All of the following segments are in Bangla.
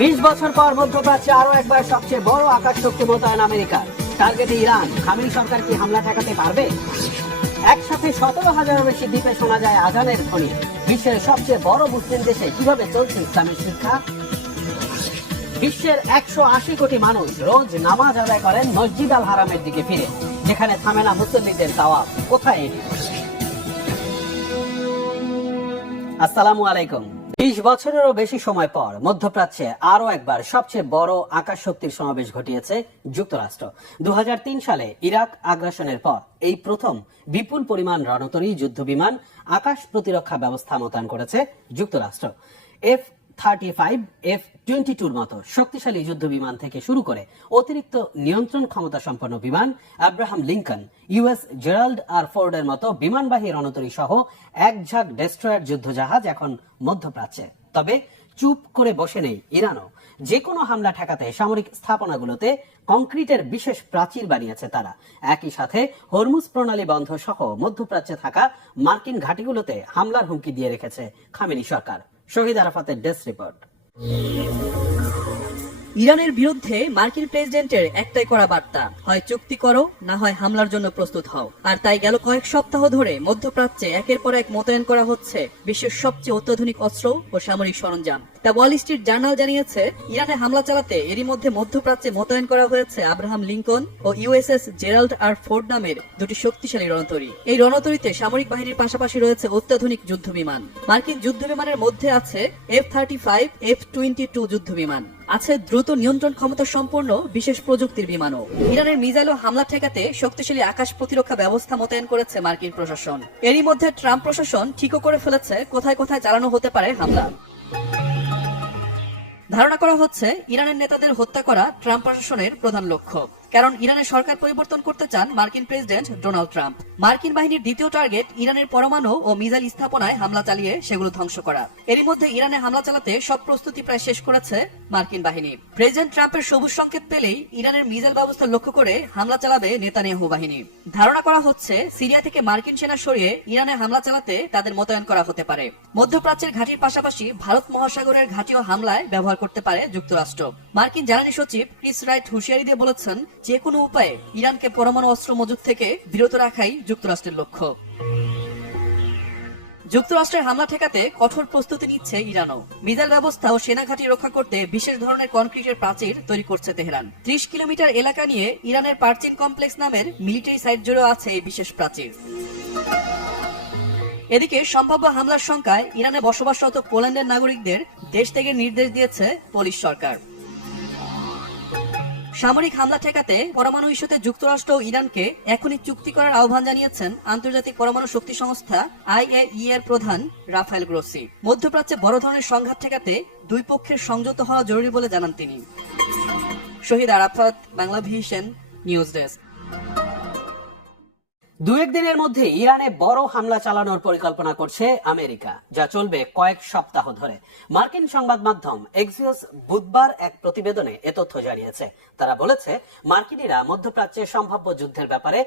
20 বছর পর মধ্যপ্রাচ্যে আরো একবার সবচেয়ে বড় আকাশ শক্তি মোতায়েন আমেরিকার। টার্গেটে ইরান। খামেনি সরকার কি হামলা ঠেকাতে পারবে? একসাথে 17,000-এর বেশি দ্বীপে শোনা যায় আজানের ধ্বনি। বিশ্বের সবচেয়ে বড় মুসলিম দেশে কিভাবে চলছে ইসলামের শিক্ষা? বিশ্বের 180 কোটি মানুষ রোজ নামাজ আদায় করেন মসজিদ আল হারামের দিকে ফিরে, যেখানে থামে না মুসল্লিদের তাওয়াফ। কোথায় এটি? আসসালামু আলাইকুম। 20 বছরেরও বেশি সময় পর মধ্যপ্রাচ্যে আরো একবার সবচেয়ে বড় আকাশ শক্তির সমাবেশ ঘটিয়েছে যুক্তরাষ্ট্র। 2003 সালে ইরাক আগ্রাসনের পর এই প্রথম বিপুল পরিমাণ রণতরী যুদ্ধবিমান আকাশ প্রতিরক্ষা ব্যবস্থা মোতায়েন করেছে যুক্তরাষ্ট্র। F-35, F-22 মতো শক্তিশালী যুদ্ধ বিমান থেকে শুরু করে অতিরিক্ত নিয়ন্ত্রণ ক্ষমতা সম্পন্ন বিমান, Abraham Lincoln, US Gerald R ফোর্ডের মতো বিমানবাহী রণতরী সহ এক ঝাঁক ডেস্ট্রয়ার যুদ্ধজাহাজ এখন মধ্যপ্রাচ্যে। তবে চুপ করে বসে নেই ইরানও। যে কোনো হামলা ঠেকাতে সামরিক স্থাপনাগুলোতে কংক্রিটের বিশেষ প্রাচীর বানিয়েছে তারা। একই সাথে হরমুজ প্রণালী বন্ধ সহ মধ্যপ্রাচ্যে থাকা মার্কিন ঘাঁটিগুলোতে হামলার হুমকি দিয়ে রেখেছে খামেনি সরকার। শহীদ আরাফাতের ডেস্ক রিপোর্ট। ইরানের বিরুদ্ধে মার্কিন প্রেসিডেন্টের একটাই করা বার্তা, হয় চুক্তি করো না হয় হামলার জন্য প্রস্তুত হও। আর তাই গেল কয়েক সপ্তাহ ধরে মধ্যপ্রাচ্যে একের পর এক মোতায়েন করা হচ্ছে বিশ্বের সবচেয়ে অত্যাধুনিক অস্ত্র ও সামরিক সরঞ্জাম। দ্য ওয়াল স্ট্রিট জার্নাল জানিয়েছে, ইরানে হামলা চালাতে এরই মধ্যে মধ্যপ্রাচ্যে মোতায়েন করা হয়েছে আব্রাহাম লিঙ্কন ও ইউএসএস জেরাল্ড আর ফোর্ড নামের দুটি শক্তিশালী রণতরী। এই রণতরীতে সামরিক বাহিনীর পাশাপাশি রয়েছে অত্যাধুনিক যুদ্ধবিমান। মার্কিন যুদ্ধবিমানের মধ্যে আছে F-35, F-22 যুদ্ধবিমান, আছে দ্রুত নিয়ন্ত্রণ ক্ষমতা সম্পন্ন বিশেষ প্রযুক্তির বিমানও। ইরানের মিসাইল ও হামলা ঠেকাতে শক্তিশালী আকাশ প্রতিরক্ষা ব্যবস্থা মোতায়েন করেছে মার্কিন প্রশাসন। এরই মধ্যে ট্রাম্প প্রশাসন ঠিকও করে ফেলেছে কোথায় কোথায় চালানো হতে পারে হামলা। ধারণা করা হচ্ছে ইরানের নেতাদের হত্যা করা ট্রাম্প প্রশাসনের প্রধান লক্ষ্য, কারণ ইরানের সরকার পরিবর্তন করতে চান মার্কিন প্রেসিডেন্ট ডোনাল্ড ট্রাম্প। মার্কিন বাহিনীর দ্বিতীয় টার্গেট ইরানের পরমাণু ও মিসাইল স্থাপনায় হামলা চালিয়ে সেগুলো ধ্বংস করা। এরই মধ্যে ইরানে হামলা চালাতে সব প্রস্তুতি প্রায় শেষ করেছে মার্কিন বাহিনী। প্রেসিডেন্ট ট্রাম্পের সবুজ সংকেত পেলেই ইরানের মিসাইল ব্যবস্থা লক্ষ্য করে হামলা চালাবে নেতানিয়াহু বাহিনী। ধারণা করা হচ্ছে সিরিয়া থেকে মার্কিন সেনা সরিয়ে ইরানে হামলা চালাতে তাদের মোতায়েন করা হতে পারে। মধ্যপ্রাচ্যের ঘাঁটির পাশাপাশি ভারত মহাসাগরের ঘাঁটিও হামলায় ব্যবহার করতে পারে যুক্তরাষ্ট্র। মার্কিন জ্বালানি সচিব ক্রিস রাইট হুঁশিয়ারি দিয়ে বলেছেন, যে কোনো উপায়ে ইরানকে পরমাণু অস্ত্র মজুত থেকে বিরত রাখাই যুক্তরাষ্ট্রের লক্ষ্য। যুক্তরাষ্ট্রের হামলা ঠেকাতে কঠোর প্রস্তুতি নিচ্ছে ইরানও। মিসাইল ব্যবস্থা ও সেনা ঘাঁটি রক্ষা করতে বিশেষ ধরনের কনক্রিটের প্রাচীর তৈরি করছে তেহরান। 30 কিলোমিটার এলাকা নিয়ে ইরানের পার্চিন কমপ্লেক্স নামের মিলিটারি সাইট জুড়েও আছে এই বিশেষ প্রাচীর। এদিকে সম্ভাব্য হামলার শঙ্কায় ইরানে বসবাসরত পোল্যান্ডের নাগরিকদের দেশ থেকে নির্দেশ দিয়েছে পোলিশ সরকার। সামরিক হামলা ঠেকাতে পরমাণু ইস্যুতে যুক্তরাষ্ট্র ও ইরানকে এখনই চুক্তি করার আহ্বান জানিয়েছেন আন্তর্জাতিক পরমাণু শক্তি সংস্থা IAEA এর প্রধান রাফায়েল গ্রোসি। মধ্যপ্রাচ্যে বড় ধরনের সংঘাত ঠেকাতে দুই পক্ষের সংযত হওয়া জরুরি বলে জানান তিনি। শহীদ আরাফাত, বাংলাভিশন নিউজ ডেস্ক। 2-1 দিনের মধ্যে ইরানে বড় হামলা চালানোর পরিকল্পনা করছে আমেরিকা, যা চলবে কয়েক সপ্তাহ ধরে। মার্কিন সংবাদ মাধ্যম এক্সিওস বুধবার এক প্রতিবেদনে এ তথ্য জানিয়েছে। তারা বলেছে, মার্কিনিরা মধ্যপ্রাচ্যে সম্ভাব্য যুদ্ধের ব্যাপারে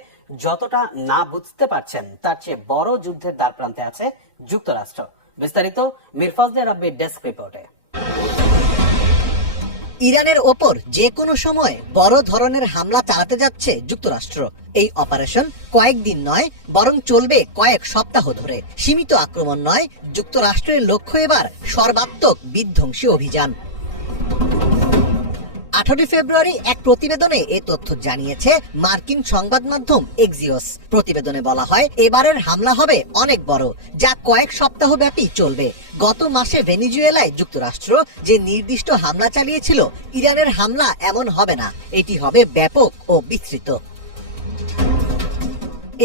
যতটা না বুঝতে পারছেন তার চেয়ে বড় যুদ্ধের দ্বারপ্রান্তে আছে যুক্তরাষ্ট্র। বিস্তারিত মীর ফজলে রাব্বির ডেস্ক রিপোর্টে। ইরানের ওপর যে কোনো সময় বড় ধরনের হামলা চালাতে যাচ্ছে যুক্তরাষ্ট্র। এই অপারেশন কয়েকদিন নয়, বরং চলবে কয়েক সপ্তাহ ধরে। সীমিত আক্রমণ নয়, যুক্তরাষ্ট্রের লক্ষ্য এবার সর্বাত্মক বিধ্বংসী অভিযান। 18 ফেব্রুয়ারি এক প্রতিবেদনে এ তথ্য জানিয়েছে মার্কিন সংবাদ মাধ্যম এক্সিওস। প্রতিবেদনে বলা হয়, এবারের হামলা হবে অনেক বড়, যা কয়েক সপ্তাহ ব্যাপী চলবে। গত মাসে ভেনেজুয়েলায় যুক্তরাষ্ট্র যে নির্দিষ্ট হামলা চালিয়েছিল, ইরানের হামলা এমন হবে না, এটি হবে ব্যাপক ও বিস্তৃত।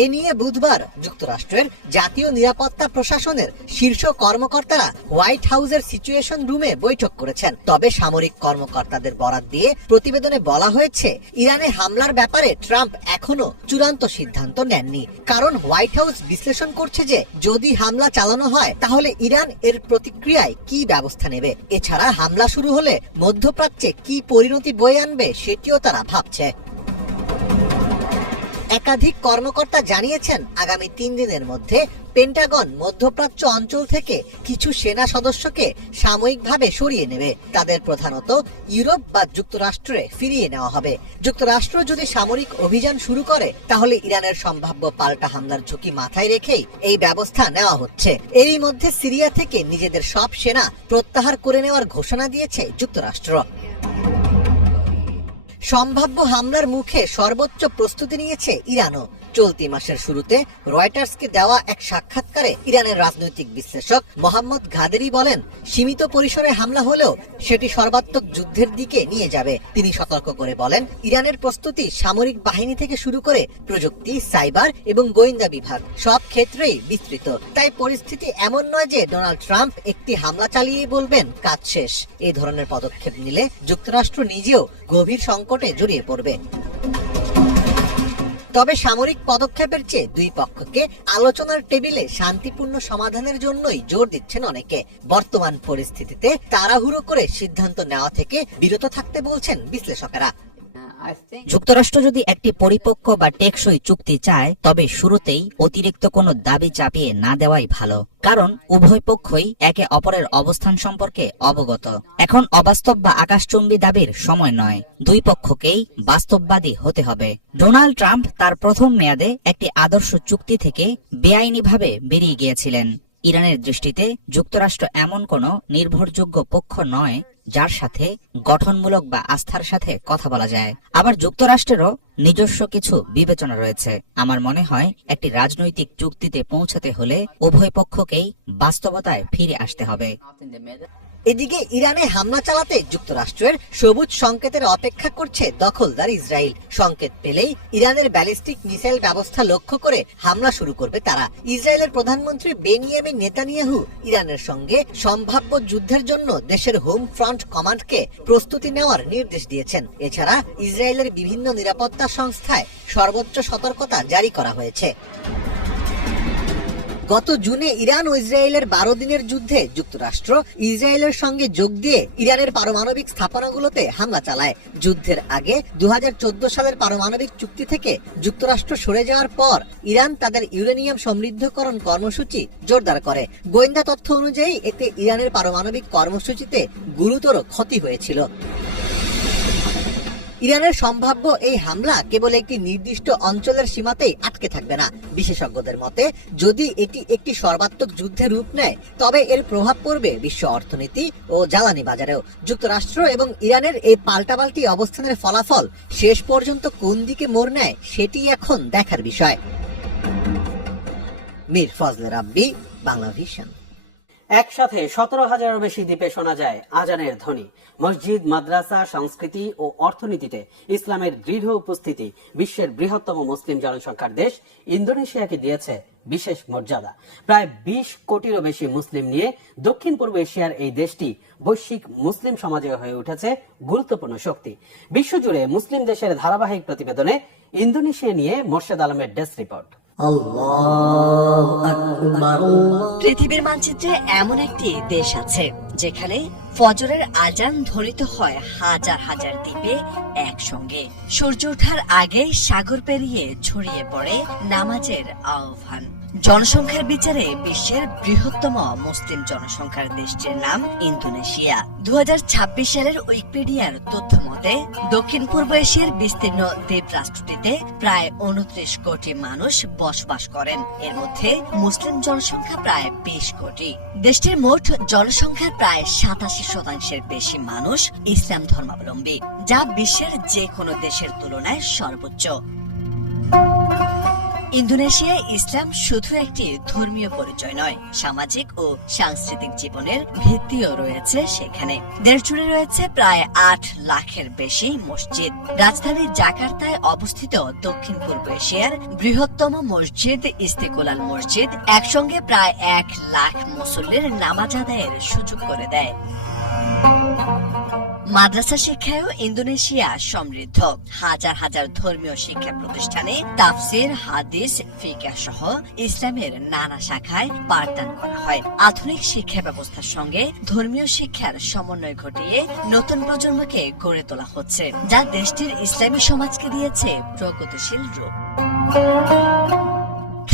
এ নিয়ে বুধবার যুক্তরাষ্ট্রের জাতীয় নিরাপত্তা প্রশাসনের শীর্ষ কর্মকর্তারা হোয়াইট হাউসের সিচুয়েশন রুমে বৈঠক করেছেন। তবে সামরিক কর্মকর্তাদের বরাত দিয়ে প্রতিবেদনে বলা হয়েছে, ইরানে হামলার ব্যাপারে ট্রাম্প এখনো চূড়ান্ত সিদ্ধান্ত নেননি। কারণ হোয়াইট হাউস বিশ্লেষণ করছে যে যদি হামলা চালানো হয় তাহলে ইরান এর প্রতিক্রিয়ায় কি ব্যবস্থা নেবে। এছাড়া হামলা শুরু হলে মধ্যপ্রাচ্যে কি পরিণতি বয়ে আনবে সেটিও তারা ভাবছে। একাধিক কর্মকর্তা জানিয়েছেন আগামী 3 দিনের মধ্যে পেন্টাগন মধ্যপ্রাচ্য অঞ্চল থেকে কিছু সেনা সদস্যকে সাময়িকভাবে সরিয়ে নেবে। তাদের প্রধানত ইউরোপ বা যুক্তরাষ্ট্রে ফিরিয়ে নেওয়া হবে। যুক্তরাষ্ট্র যদি সামরিক অভিযান শুরু করে তাহলে ইরানের সম্ভাব্য পাল্টা হামলার ঝুঁকি মাথায় রেখেই এই ব্যবস্থা নেওয়া হচ্ছে। এরই মধ্যে সিরিয়া থেকে নিজেদের সব সেনা প্রত্যাহার করে নেওয়ার ঘোষণা দিয়েছে যুক্তরাষ্ট্র। সম্ভাব্য হামলার মুখে সর্বোচ্চ প্রস্তুতি নিয়েছে ইরানও। চলতি মাসের শুরুতে রয়টার্সকে দেওয়া এক সাক্ষাৎকারে ইরানের রাজনৈতিক বিশ্লেষক মোহাম্মদ ঘাদেরি বলেন, সীমিত পরিসরে হামলা হলেও সেটি সর্বাত্মক যুদ্ধের দিকে নিয়ে যাবে। তিনি সতর্ক করে বলেন, ইরানের প্রস্তুতি সামরিক বাহিনী থেকে শুরু করে প্রযুক্তি, সাইবার এবং গোয়েন্দা বিভাগ সব ক্ষেত্রেই বিস্তৃত। তাই পরিস্থিতি এমন নয় যে ডোনাল্ড ট্রাম্প একটি হামলা চালিয়ে বলবেন কাজ শেষ। এই ধরনের পদক্ষেপ নিলে যুক্তরাষ্ট্র নিজেও গভীর সংকটে জড়িয়ে পড়বে। তবে সামরিক পদক্ষেপের চেয়ে দুই পক্ষকে আলোচনার টেবিলে শান্তিপূর্ণ সমাধানের জন্যই জোর দিচ্ছেন অনেকে। বর্তমান পরিস্থিতিতে তাড়াহুড়ো করে সিদ্ধান্ত নেওয়া থেকে বিরত থাকতে বলছেন বিশ্লেষকেরা। যুক্তরাষ্ট্র যদি একটি পরিপক্ক বা টেকসই চুক্তি চায় তবে শুরুতেই অতিরিক্ত কোনো দাবি চাপিয়ে না দেওয়াই ভালো, কারণ উভয় পক্ষই একে অপরের অবস্থান সম্পর্কে অবগত। এখন অবাস্তব বা আকাশচুম্বী দাবির সময় নয়, দুই পক্ষকেই বাস্তববাদী হতে হবে। ডোনাল্ড ট্রাম্প তার প্রথম মেয়াদে একটি আদর্শ চুক্তি থেকে বেআইনিভাবে বেরিয়ে গিয়েছিলেন। ইরানের দৃষ্টিতে যুক্তরাষ্ট্র এমন কোনো নির্ভরযোগ্য পক্ষ নয় যার সাথে গঠনমূলক বা আস্থার সাথে কথা বলা যায়। আবার যুক্তরাষ্ট্রেরও নিজস্ব কিছু বিবেচনা রয়েছে। আমার মনে হয় একটি রাজনৈতিক চুক্তিতে পৌঁছাতে হলে উভয় পক্ষকেই বাস্তবতায় ফিরে আসতে হবে। এদিকে ইরানে হামলা চালাতে যুক্তরাষ্ট্রের সবুজ সংকেতের অপেক্ষা করছে দখলদার ইসরায়েল। সংকেত পেলেই ইরানের ব্যালিস্টিক মিসাইল ব্যবস্থা লক্ষ্য করে হামলা শুরু করবে তারা। ইসরায়েলের প্রধানমন্ত্রী বেনিয়ামিন নেতানিয়াহু ইরানের সঙ্গে সম্ভাব্য যুদ্ধের জন্য দেশের হোম ফ্রন্ট কমান্ডকে প্রস্তুতি নেওয়ার নির্দেশ দিয়েছেন। এছাড়া ইসরায়েলের বিভিন্ন নিরাপত্তা সংস্থায় সর্বোচ্চ সতর্কতা জারি করা হয়েছে। গত জুনে ইরান ও ইসরায়েলের 12 দিনের যুদ্ধে যুক্তরাষ্ট্র ইসরায়েলের সঙ্গে যোগ দিয়ে ইরানের পারমাণবিক স্থাপনাগুলোতে হামলা চালায়। যুদ্ধের আগে 2014 সালের পারমাণবিক চুক্তি থেকে যুক্তরাষ্ট্র সরে যাওয়ার পর ইরান তাদের ইউরেনিয়াম সমৃদ্ধকরণ কর্মসূচি জোরদার করে। গোয়েন্দা তথ্য অনুযায়ী এতে ইরানের পারমাণবিক কর্মসূচিতে গুরুতর ক্ষতি হয়েছিল। ইরানের সম্ভাব্য এই হামলা কেবল একটি নির্দিষ্ট অঞ্চলের সীমাতেই আটকে থাকবে না। বিশেষজ্ঞদের মতে যদি এটি একটি সর্বাত্মক যুদ্ধের রূপ নেয় তবে এর প্রভাব পড়বে বিশ্ব অর্থনীতি ও জ্বালানি বাজারেও। যুক্তরাষ্ট্র এবং ইরানের এই পাল্টাপাল্টি অবস্থানের ফলাফল শেষ পর্যন্ত কোন দিকে মোড় নেয় সেটি এখন দেখার বিষয়। মীর ফজলে রাব্বি, বাংলা ভিশন। একসাথে 17,000-এরও বেশি দ্বীপে শোনা যায় আজানের ধ্বনি। মসজিদ, মাদ্রাসা, সংস্কৃতি ও অর্থনীতিতে ইসলামের দৃঢ় উপস্থিতি বিশ্বের বৃহত্তম মুসলিম জনসংখ্যার দেশ ইন্দোনেশিয়াকে দিয়েছে বিশেষ মর্যাদা। প্রায় 20 কোটিরও বেশি মুসলিম নিয়ে দক্ষিণ পূর্ব এশিয়ার এই দেশটি বৈশ্বিক মুসলিম সমাজে হয়ে উঠেছে গুরুত্বপূর্ণ শক্তি। বিশ্বজুড়ে মুসলিম দেশের ধারাবাহিক প্রতিবেদনে ইন্দোনেশিয়া নিয়ে মোর্শেদ আলমের ডেস্ক রিপোর্ট। পৃথিবীর মানচিত্রে এমন একটি দেশ আছে যেখানে ফজরের আজান ধ্বনিত হয় হাজার হাজার দ্বীপে একসঙ্গে। সূর্য ওঠার আগে সাগর পেরিয়ে ছড়িয়ে পড়ে নামাজের আহ্বান। জনসংখ্যার বিচারে বিশ্বের বৃহত্তম মুসলিম জনসংখ্যার দেশটির নাম ইন্দোনেশিয়া। 2026 সালের উইকিপিডিয়ার তথ্য মতে দক্ষিণ পূর্ব এশিয়ার বিস্তীর্ণ দ্বীপ রাষ্ট্রটিতে প্রায় 29 কোটি মানুষ বসবাস করেন। এর মধ্যে মুসলিম জনসংখ্যা প্রায় 20 কোটি। দেশটির মোট জনসংখ্যার প্রায় 87% বেশি মানুষ ইসলাম ধর্মাবলম্বী, যা বিশ্বের যে কোনো দেশের তুলনায় সর্বোচ্চ। ইন্দোনেশিয়ায় ইসলাম শুধু একটি ধর্মীয় পরিচয় নয়, সামাজিক ও সাংস্কৃতিক জীবনের ভিত্তিও রয়েছে সেখানে। দেশ জুড়ে রয়েছে প্রায় 8 লাখের বেশি মসজিদ। রাজধানী জাকার্তায় অবস্থিত দক্ষিণ পূর্ব এশিয়ার বৃহত্তম মসজিদ ইস্তিকলাল মসজিদ একসঙ্গে প্রায় 1 লাখ মুসল্লির নামাজ আদায়ের সুযোগ করে দেয়। মাদ্রাসা শিক্ষায়ও ইন্দোনেশিয়া সমৃদ্ধ। হাজার হাজার ধর্মীয় শিক্ষা প্রতিষ্ঠানে তাফসির, হাদিস, ফিকহ সহ ইসলামের নানা শাখায় পাঠদান করা হয়। আধুনিক শিক্ষা ব্যবস্থার সঙ্গে ধর্মীয় শিক্ষার সমন্বয় ঘটিয়ে নতুন প্রজন্মকে গড়ে তোলা হচ্ছে, যা দেশটির ইসলামী সমাজকে দিয়েছে প্রগতিশীল রূপ।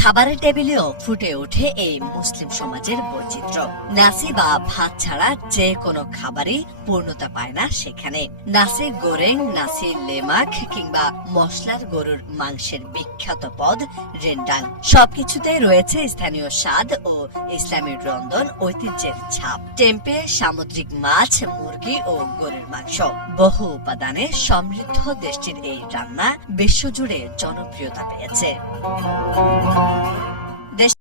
খাবারের টেবিলেও ফুটে ওঠে এই মুসলিম সমাজের বৈচিত্র্য। নাসি বা ভাত ছাড়া যে কোনো খাবারই পূর্ণতা পায় না সেখানে। নাসি গোরেং, নাসি লেমাক কিংবা মশলার গরুর মাংসের বিখ্যাত পদ রেন্ডাং, সবকিছুতে রয়েছে স্থানীয় স্বাদ ও ইসলামী রন্ধন ঐতিহ্যের ছাপ। টেম্পে সামুদ্রিক মাছ, মুরগি ও গরুর মাংস, বহু উপাদানে সমৃদ্ধ দেশটির এই রান্না বিশ্বজুড়ে জনপ্রিয়তা পেয়েছে।